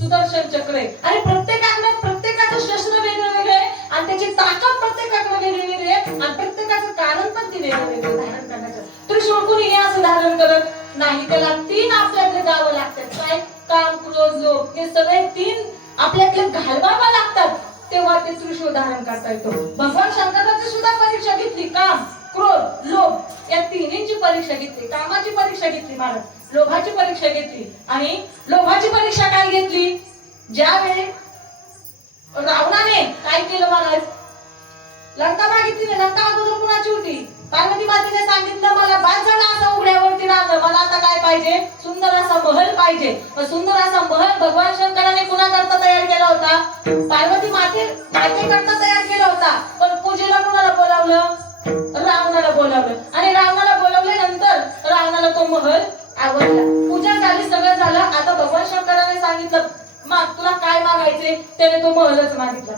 सुदर्शन चक्र आहे. आणि प्रत्येकाचं शस्त्र वेगळं वेगळं आहे आणि त्याची ताकद प्रत्येकाकडे वेगळी वेगळी आहे आणि प्रत्येकाचं कारण पण ती वेगळं वेगळं धारण करण्याचं. त्रिशूळ कोणी असं धारण करत नाही, त्याला 3 आपल्याकडे जावं लागतात. काय, काम, क्रोध, लोभ, हे सगळे 3 आपल्याकडे घालवावं लागतात, तेव्हा ते त्रिशूळ धारण करता येतो. भगवान शंकराची सुद्धा परीक्षा घेतली. काम, क्रोध, लोभ या 3ची परीक्षा घेतली. कामाची परीक्षा घेतली महाराज, लोभाची परीक्षा घेतली. आणि लोभाची परीक्षा काय घेतली, ज्यावेळी रावणाने काय केलं महाराज, लंका मागितली नाही. लंका अगोदर कुणाची होती? पार्वती मातेने सांगितलं मला बाद झाला असं उघड्यावरती राहणं, मला आता काय पाहिजे? सुंदर असा महल पाहिजे. मग सुंदर असा महल भगवान शंकराने कुणाकरता तयार केला होता? पार्वती मातेकरता तयार केला होता. पण पूजेला कुणाला बोलावलं? रावणाला बोलावलं. आणि रावणाला बोलावल्यानंतर रावणाला तो महल आवडला. पूजा झाली, सगळं झालं. आता भगवान शंकराने सांगितलं माग, तुला काय मागायचे? त्याने तो महलच मागितला.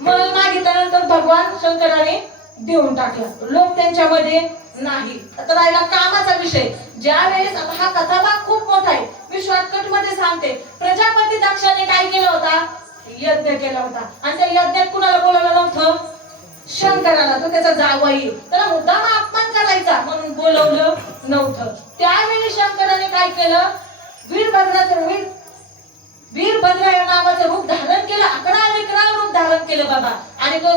महल मागितल्यानंतर भगवान शंकराने देऊन टाकला. लोक त्यांच्यामध्ये नाही. आता राहिला कामाचा विषय. ज्या वेळेस आता हा कथाभाग खूप मोठा आहे, मी शॉर्टकट मध्ये सांगते. प्रजापती दक्षाने काय केलं होता? यज्ञ केला होता. आणि त्या यज्ञात कुणाला बोलावलं नव्हतं? शंकराला. तो त्याचा जावई, त्याला मुद्दाम अपमान करायचा म्हणून बोलवलं नव्हतं. त्यावेळी शंकराने काय केलं? वीरभद्र या नावाचं रूप धारण केलं. 11 रूप धारण केलं बाबा. आणि तो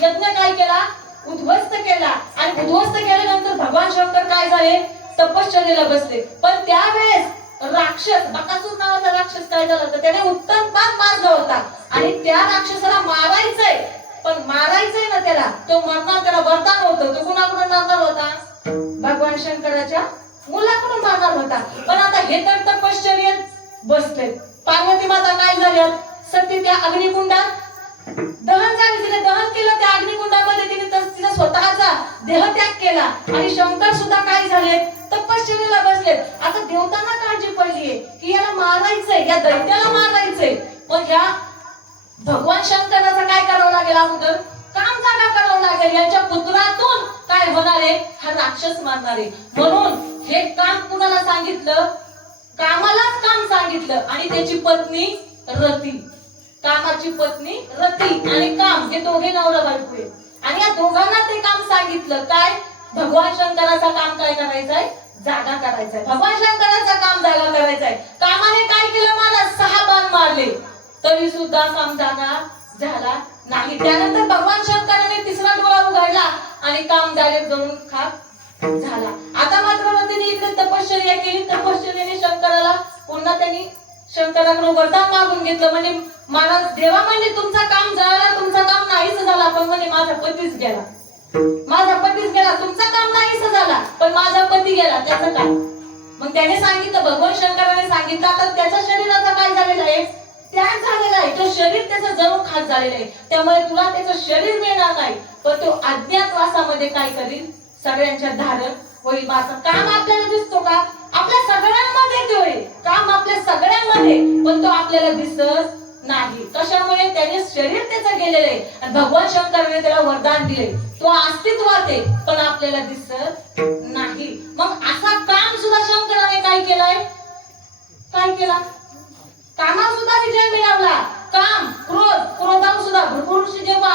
यज्ञ काय केला? उद्ध्वस्त केला. आणि उद्ध्वस्त केल्यानंतर भगवान शंकर काय झाले? तपश्चर्येला बसले. पण त्यावेळेस राक्षस बकासूर नावाचा राक्षस काय झाला होता? त्याने उत्तम पान मारला होता. आणि त्या राक्षसाला मारायचंय, पण मारायचंय ना त्याला, तो मरणार, त्याला वरदान होतं. तो कुणाकडून मारणार होता? भगवान शंकराच्या मुलाकडून मारणार होता. पण आता हे तर तपश्चर्येत बसले. पार्वती माता काय झाल्या? सती त्या अग्निकुंडात दहन झाले. तिने दहन केलं त्या अग्निकुंडामध्ये. तिने स्वतःचा देहत्याग केला. आणि शंकर सुद्धा काय झाले? तपश्चर्येला बसलेत. आता देवतांना काळजी पडलीये की याला मारायचंय, या दैत्याला मारायचंय. पण ह्या भगवान शंकराचं काय करावं लागेल? अगोदर काम जागा करावं लागेल. यांच्या पुत्रातून काय होणार आहे? हा राक्षस मारणार आहे. म्हणून हे काम कुणाला सांगितलं? कामालाच काम सांगितलं. आणि त्याची पत्नी रती, कामाची पत्नी रती आणि काम, हे दोघे नवरा बायको आहे. आणि या दोघांना ते काम सांगितलं. काय? भगवान शंकराचं काम काय करायचंय? जागा करायचंय. भगवान शंकराचं काम जागा करायचंय. कामाने काय केलं? मला 6 बाण मारले, तरी सुद्धा काम जागा झाला नाही. त्यानंतर भगवान शंकराने 3रा डोळा उघडला आणि काम डायरेक्ट जळून खाक झाला. आता मात्र रतीने इकडे तपश्चर्या केली. तपश्चर्याने शंकराला पुन्हा त्यांनी शंकराकडे वरदान मागून घेतलं. म्हणजे मला देवा, म्हणजे तुमचं काम झालं, तुमचं काम नाहीच झाला, पण म्हणजे माझा पतीच गेला. माझा पतीच गेला. तुमचं काम नाहीच झाला, पण माझा पती गेला. त्याचं काय? मग त्याने सांगितलं, भगवान शंकराने सांगितलं, आता त्याच्या शरीराचा काय झालेलं आहे? त्याग झालेला आहे. तो शरीर त्याचं जळून खाक झालेलं आहे. त्यामुळे तुला त्याचं शरीर मिळणार नाही, पण तो अज्ञातवासामध्ये काय करील? सगळ्यांच्या धारण होईल. माझं काम आपल्याला दिसतो का? आपल्या सगळ्यांमध्ये ते होईल. काम आपल्या सगळ्यांमध्ये, पण तो आपल्याला दिसत नाही. कशामुळे? त्याने शरीर त्याचं गेलेलं आहे. आणि भगवान शंकराने त्याला वरदान दिले. तो अस्तित्वात आहे, पण आपल्याला दिसत नाही. मग असा काम सुद्धा शंकराने काय केलाय? काय केला? कामावर सुद्धा विजय मिळवला. काम, क्रोधावर सुद्धा भृगु ऋषी जेव्हा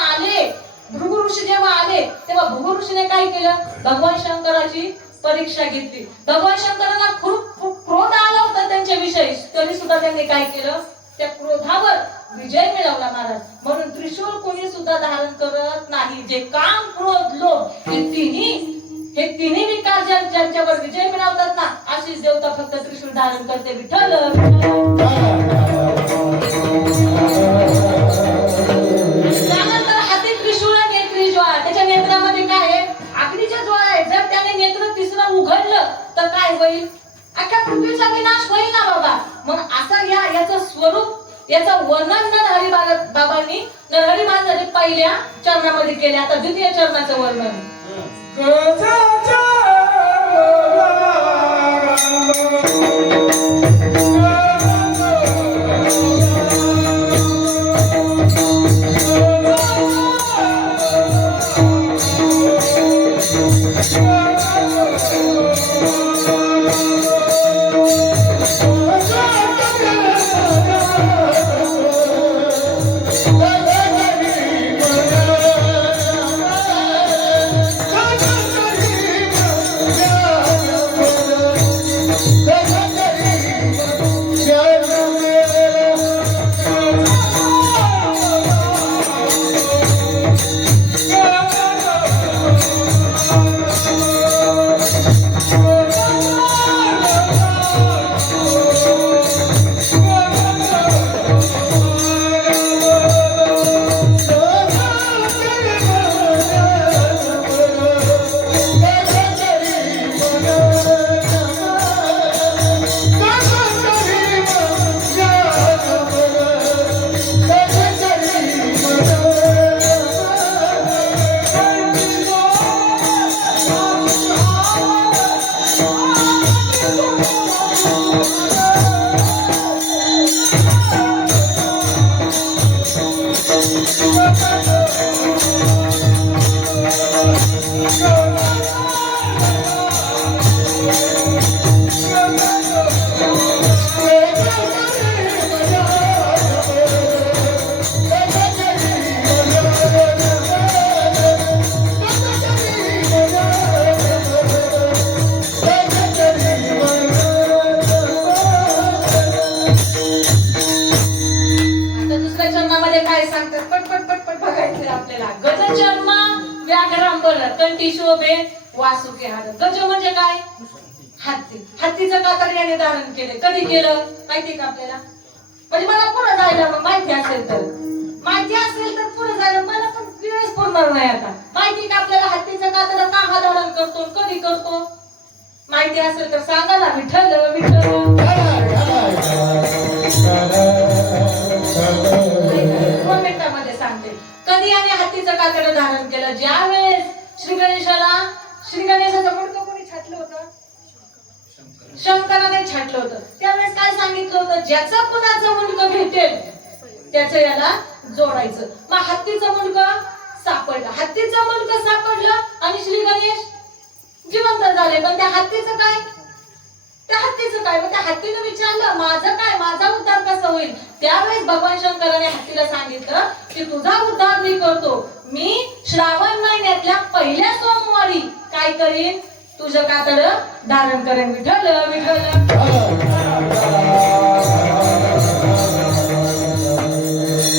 आले तेव्हा भृगु ऋषीने काय केलं? भगवान शंकराची परीक्षा घेतली. भगवान शंकरांना खूप क्रोध आला होता त्यांच्याविषयी, तरी सुद्धा त्यांनी काय केलं? त्या क्रोधावर विजय मिळवला महाराज. म्हणून त्रिशूळ कोणी सुद्धा धारण करत नाही. जे काम, क्रोध, लोभ हे तिन्ही विकार ज्यांच्यावर विजय मिळवतात ना, अशीच देवता फक्त त्रिशूळ धारण करते. विठ्ठल. त्यानंतर हाती त्रिशूळ, नेत्री ज्वाळा. त्याच्या नेत्रामध्ये काय आहे? अग्नीच्या ज्वाळा आहे. जर त्याने नेत्र 3रं उघडलं तर काय होईल? अख्ख्या पृथ्वीचा विनाश होईल ना बाबा. मग असं याचं स्वरूप, याचं वर्णन नरहरी बाबांनी नरहरी महाराजांनी पहिल्या चरणामध्ये केले. आता द्वितीय चरणाचं वर्णन. काय सांगतात पटपट पटपट बघायचंय आपल्याला. गजचर्मा व्याघ्रांबर कंठी शोभे वासुकी हार. गज म्हणजे काय? हत्ती. हत्तीचं कातर याने धारण केले. कधी केलं माहिती का आपल्याला? म्हणजे मला पुढे जायला माहिती असेल तर पुढे जायला मला पण वेळच पुरणार नाही आता. माहिती का आपल्याला हत्तीचं कातर का हा धारण करतो कधी करतो? माहिती असेल तर सांगा ना. विठ्ठल विठ्ठल. 2 मिनिटांमध्ये सांगते. कधी याने हत्तीचं कातड धारण केलं? ज्या वेळेस श्री गणेशाचं मुंडकं कोणी छाटलं होतं? शंकराने छाटलं होतं. त्यावेळेस काय सांगितलं होतं? ज्याचं कुणाचं मुंडकं भेटेल त्याचं याला जोडायचं. मग हत्तीचं मुंडकं सापडलं. हत्तीचं मुंडकं सापडलं आणि श्री गणेश जिवंत झाले. पण त्या हत्तीचं काय? मग त्या हत्तीने विचारलं माझं काय? माझा उद्धार कसा होईल? त्यावेळेस भगवान शंकराने हत्तीला सांगितलं की तुझा उद्धार मी करतो. मी श्रावण महिन्यातल्या पहिल्या सोमवारी काय करीन? तुझं कातड धारण करेन. विठ्ठल विठ्ठल.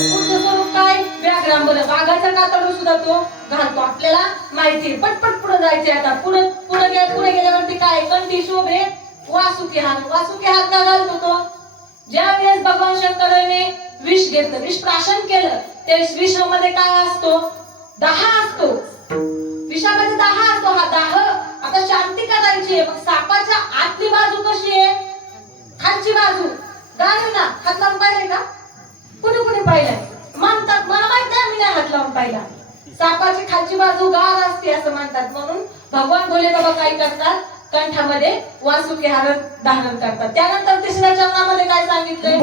पुढचं स्वरूप काय? व्याघ्रांबर. वाघाचं कातड सुद्धा तो घालतो. आपल्याला माहिती. पटपट पुढे जायचे. आता पुढे गेल्यावरती काय? कंठी शोभे वासुकी हार. वासुकी हार का घालतो तो? ज्या वेळेस भगवान शंकराने विष घेतलं, विष प्राशन केलं, त्या विषामध्ये काय असतो? दाह असतो. विषामध्ये दाह असतो. हा दाह आता शांती करायची आहे. मग सापाच्या आतली बाजू कशी आहे? खालची बाजू गाडी ना. हात लावून पाहिले का? कुणी पाहिलंय? म्हणतात. मला माहित नाही, मी नाही हात लावून पाहिला. सापाची खालची बाजू गार असते असं म्हणतात. म्हणून भगवान भोले बाबा काय करतात? कंठामध्ये वासुकी हार धारण करतात. त्यानंतर तिसऱ्या चरणामध्ये काय सांगितलंय?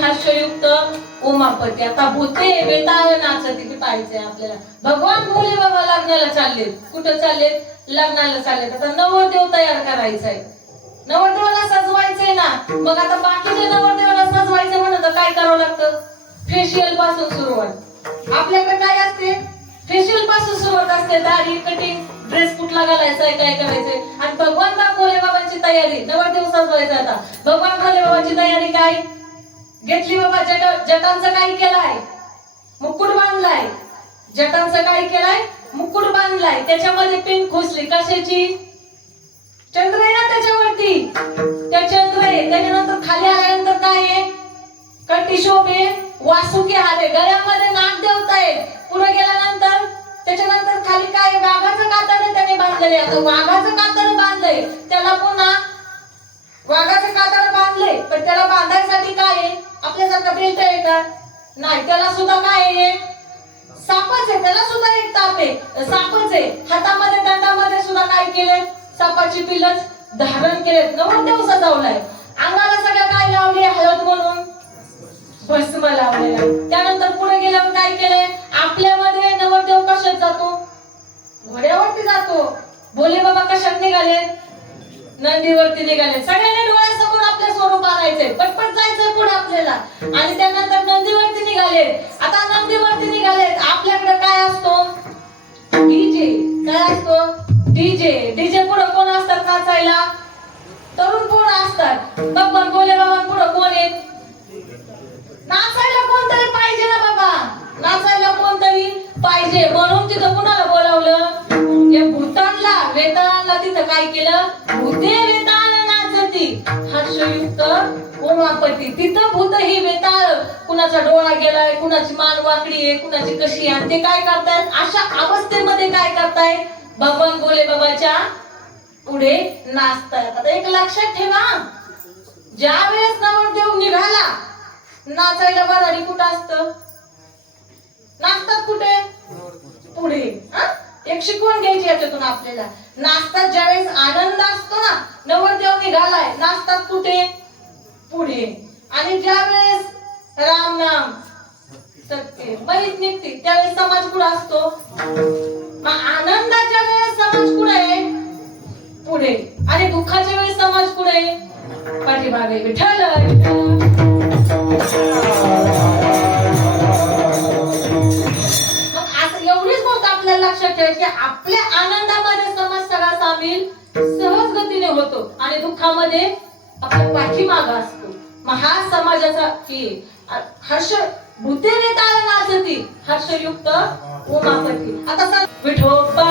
हास्ययुक्त उमापती. आता भूते बेताळ नाचते ती पाहिजे आपल्याला. भगवान भोले बाबा लग्नाला चाललेत. कुठं चाललेत? लग्नाला चाललेत. आता नवरदेव तयार करायचंय. नवरदेवाला सजवायचंय ना. मग आता बाकीच्या नवरदेवाला सजवायचं म्हणत तर काय करावं लागतं? फेशियल पासून सुरुवात. आपल्याकडे काय असते? फेशियल पासून सुरुवात असते. दाढी, कटिंग, ड्रेस कुठला घालायचा, काय करायचंय. आणि भगवान भोले बाबांची तयारी. नवरदेव सजवायचा. आता भगवान भोले बाबांची तयारी काय घेतली बाबा? जटांचं काय केलंय? मुकुट बांधलाय. जटांचं काय केलंय? मुकुट बांधलाय. त्याच्यामध्ये पिन खोसली. कशाची? चंद्र आहे ना त्याच्यावरती. त्या चंद्र आहे. त्याच्यानंतर खाली आल्यानंतर काय आहे? कंठी शोभे वासुकी हार आहे. गळ्यामध्ये नाग देवता आहे. पुढे गेल्यानंतर त्याच्यानंतर खाली काय? वाघाचं कातड त्याने बांधलेले. आता वाघाचं कातड बांधलंय. त्याला पुन्हा वाघाचं कातड बांधलंय. पण त्याला बांधायसाठी काय आहे? आपल्यासारखं बेल्ट आहे का? नाही. त्याला सुद्धा काय आहे? सापच आहे. त्याला सुद्धा एक ताप आहे. सापच आहे. हातामध्ये दंडामध्ये सुद्धा काय केलंय? सापाची पिलच धारण केलेत. नवरदेव सजवलाय. अंगाला सगळ्या काय लावले? हळद म्हणून भस्म लावलेला. त्यानंतर पुढे गेल्यावर काय केलंय? आपल्यामध्ये नवरदेव कशात जातो? घोड्यावरती जातो. भोले बाबा कशात निघाले? नंदीवरती निघाले. सगळ्यांनी डोळ्यासमोर आपल्या स्वरूप आणायचंय. पटपट जायचंय पुढे आपल्याला. आणि त्यानंतर नंदीवरती निघाले. आता नंदीवरती निघालेत. आपल्याकडे काय असतो? डीजे. काय असतो? डीजे. डीजे पुढे कोण असतात नाचायला? तरुण पोरं असतात, भगवान भोले बाबा पुढं कोण आहेत? नाचायला कोणतरी पाहिजे ना बाबा, नाचायला कोणतरी पाहिजे. म्हणून तिथं कुणाला बोलावलं? या भूतांना, वेताळांना तिथं काय केलं? भूते वेताळ नाचती हर्षयुक्त उमापती. तिथं भूत ही वेताळ, कुणाचा डोळा गेलाय, कुणाची मान वाकडी आहे, कुणाची कशी आहे, आणि ते काय करतायत? अशा अवस्थेमध्ये काय करतायत? भगवान भोले बाबाच्या पुढे नाचतायत. आता एक लक्षात ठेवा, ज्या वेळेस नवरदेव निघाला नाचायला, वराडी कुठं असतं? नाचतात कुठे? पुढे. एक शिकवण घ्यायची याच्यातून आपल्याला. नाचतात ज्यावेळेस आनंद असतो ना, नवरदेव निघालाय, नाचतात कुठे? पुढे. आणि ज्या वेळेस राम नाम सत्य माहित निघते त्यावेळेस समाज कुठं असतो? मग आनंदाच्या वेळेस समाज कुठे आहे? पुढे. आणि दुःखाच्या वेळेस समाज कुठे? पाठीमागे. विठ्ठल एवढीच गोष्ट आपल्याला लक्षात ठेवायची, आपल्या आनंदामध्ये समाज सगळा सामील सहज गतीने होतो आणि दुःखामध्ये आपला पाठीमाग असतो. मग हा समाजाचा की हर्ष भूते वेताळ नाचती हर्षयुक्त उमापती. आता सांग विठोबा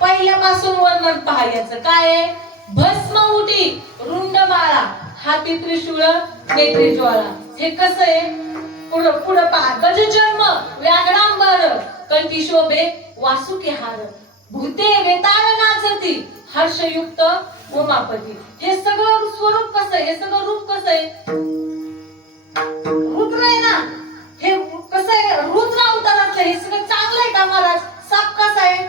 पहिल्यापासून वर्णन पाहायचं. काय आहे? भस्म उटी, रुंड माळा, हाती त्रिशूळ, नेत्री ज्वाळा. हे कसं आहे? पुढं पुढं पहा. गजचर्म, व्याघ्रांबर, कंठी शोभे, वासुकी हार, भूते वेताळ नाचती हर्षयुक्त उमापती. हे सगळं स्वरूप कसं आहे? हे सगळं रूप कसं आहे? रुद्र आहे ना. हे कसं आहे? रुद्र अवतारातलं हे सगळं चांगलं आहे का महाराज? साप कसा आहे?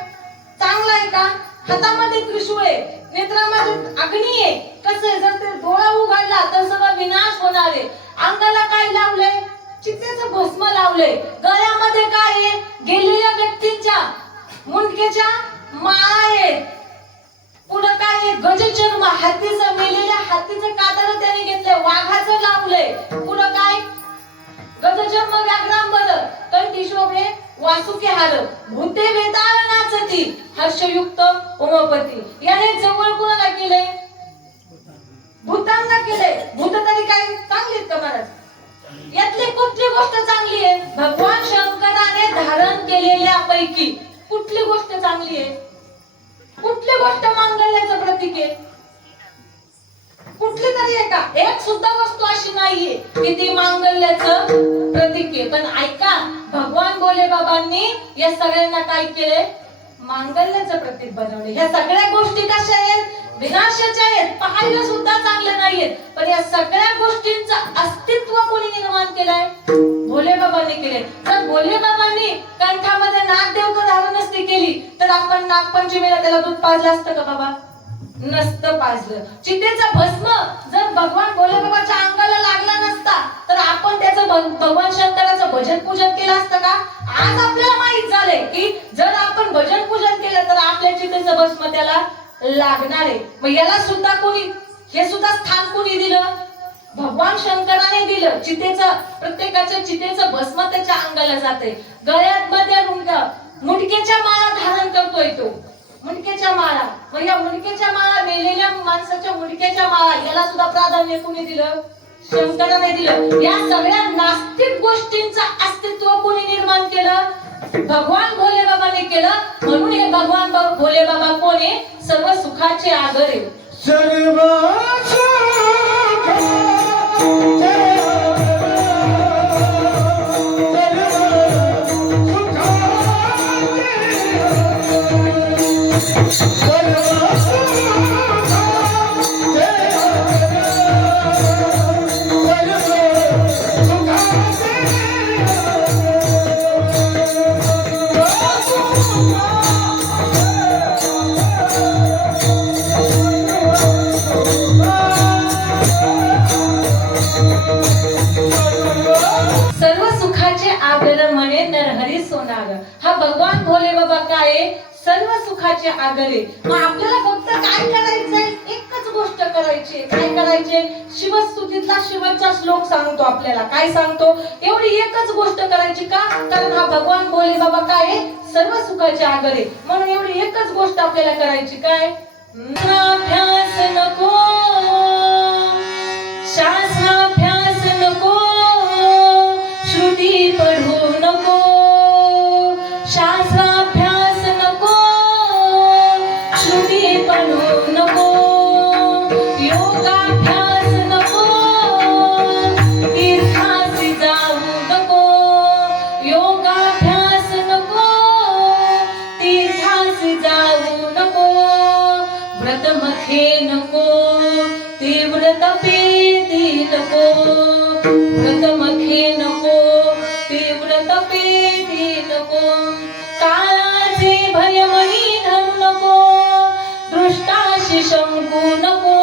चांगला आहे का? हातामध्ये त्रिशूळ आहे, नेत्रामध्ये अग्नी आहे. कसं आहे? जर ते डोळा उघडला तर सगळं विनाश होणार आहे. अंगाला काय लावलंय? चितेचं भस्म लावलंय. गळ्यामध्ये काय आहे? गेलेल्या व्यक्तींच्या मुंडकेच्या माळा आहेत. पुढं काय आहे? गजचर्म, हत्तीचं, मेलेल्या हत्तीचं कातड त्याने घेतलंय, वाघाचं लावलंय. पुढं काय? गजचर्म, व्याघ्रांबर, कंठी शोभे, वासुकी हार, भूते वेताळ नाचती हर्षयुक्त उमापती. याने जवळ कोणाला केलंय? भूतांना केलंय. भूत तरी काय चांगली आहेत का महाराज? यातली कुठली गोष्ट चांगली आहे? भगवान शंकराने धारण केलेल्या पैकी कुठली गोष्ट चांगली आहे? कुठली गोष्ट मांगल्याचं प्रतीक आहे? कुठली तरी आहे का? एक सुद्धा वस्तू अशी नाहीये की ती मांगल्याचं प्रतीक आहे. पण ऐका, भगवान भोले बाबांनी या सगळ्यांना काय केले? मांगल्याचं प्रतीक बनवले. ह्या सगळ्या गोष्टी कशा आहेत? विनाशाच्या आहेत, पाहायला सुद्धा चांगले नाहीयेत. पण या सगळ्या गोष्टींचं अस्तित्व कोणी निर्माण केलंय? भोले बाबांनी केले. तर भोले बाबांनी कंठामध्ये नागदेवता धारण नसती केली तर आपण नागपंचमीला त्याला दूध पाजलं असतं का बाबा? नसतं पाजलं. चितेचा भस्म जर भगवान भोले बाबाच्या अंगाला लागला नसता तर आपण त्याचं भगवान शंकराचं भजन पूजन केलं असतं का? आज आपल्याला माहित झालंय की जर आपण भजन पूजन केलं तर आपल्या चितेचं भस्म त्याला लागणार आहे. मग याला सुद्धा कोणी, हे सुद्धा स्थान कोणी दिलं? भगवान शंकराने दिलं. चितेचं, प्रत्येकाच्या चितेचं भस्म त्याच्या अंगाला जाते. गळ्यात मध्ये मुंडक्याच्या माळा धारण करतोय तो, मुंडक्याच्या माळा. मग या मुंडक्याच्या माळा, मेलेल्या माणसाच्या मुंडक्याच्या माळा, याला सुद्धा प्राधान्य कोणी दिलं? शंकराने दिलं. या सगळ्या नास्तिक गोष्टींचं अस्तित्व कोणी निर्माण केलं? भगवान भोले बाबाने केलं. म्हणून हे भगवान भोले बाबा कोणी? सर्व सुखाचे आगर आहे. सर्व सर्व सुखाचे आगर म्हणे नरहरी सोनार. हा भगवान भोले बाबा काय आहे? सर्व सुखाचे आगर आहे. मग आपल्याला फक्त काय करायचंय? एकच गोष्ट करायची. काय करायचे? शिवस्तुतीतला शेवटचा श्लोक सांगतो आपल्याला. काय सांगतो? एवढी एकच गोष्ट करायची. का? कारण हा भगवान भोले बाबा काय आहे? सर्व सुखाचे आगर आहे. म्हणून एवढी एकच गोष्ट आपल्याला करायची. काय? अभ्यास नको, शास्त्राभ्यास नको, श्रुती पढू नको, शास्त्राभ्यास नको, श्रुती पढू नको, योगाभ्यास नको, तीर्थासी जाऊ नको, योगाभ्यास नको, तीर्थासी जाऊ नको, व्रतमखे नको, तीव्र तपेती नको, व्रतमखे नको, तीव्र तपेती नको, काळाचे भयमही धरू नको, दृष्टाशी शंकू नको,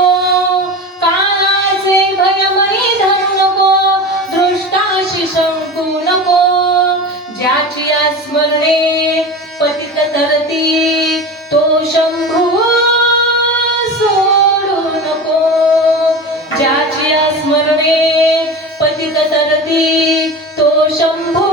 काळाचे भयमही धरू नको, दृष्टाशी शंकू नको, ज्याची स्मरणे पतित तरती तो शंभू सोडू नको, ज्याची स्मरणे पतित तरती तो शंभू